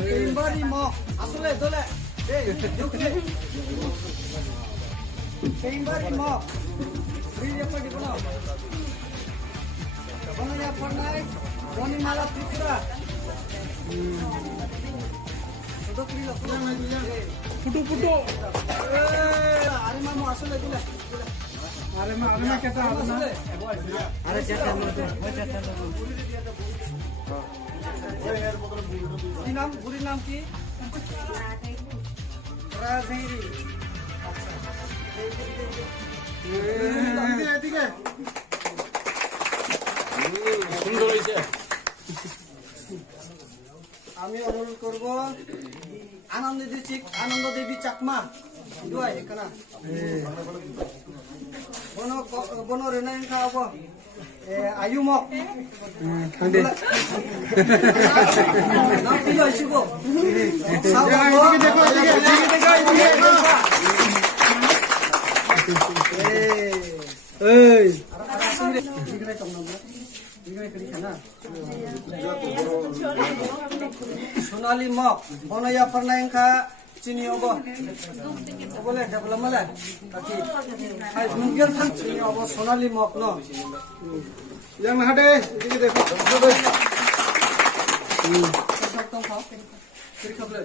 Kembali mo, asule dole. Kembali mo. Beri apa di mana? Mana yang pernah? Boni malah Tripura. Sudah kilo. Putu. Are mamu asule dole. Are ma kita asule. Are siapa mau? কি নাম বুড়ির নাম কি রাজহিরি এদিকে সুন্দর হয়েছে আমি অনুরোধ করব আনন্দ দেবী চাকমা দুয়াই এখানে বন রেনাইন খাওয়াবো আয়ু মক নাম কি হইছিব সোনালী মক বনয়া ফরনাইংখা চিনি অব বলে ডেভেলপ মালে বাকি আই দুগের থাক চিনি অব সোনালী মক ন yang hade এদিকে দেখো সব তো খাও ফির খাবলে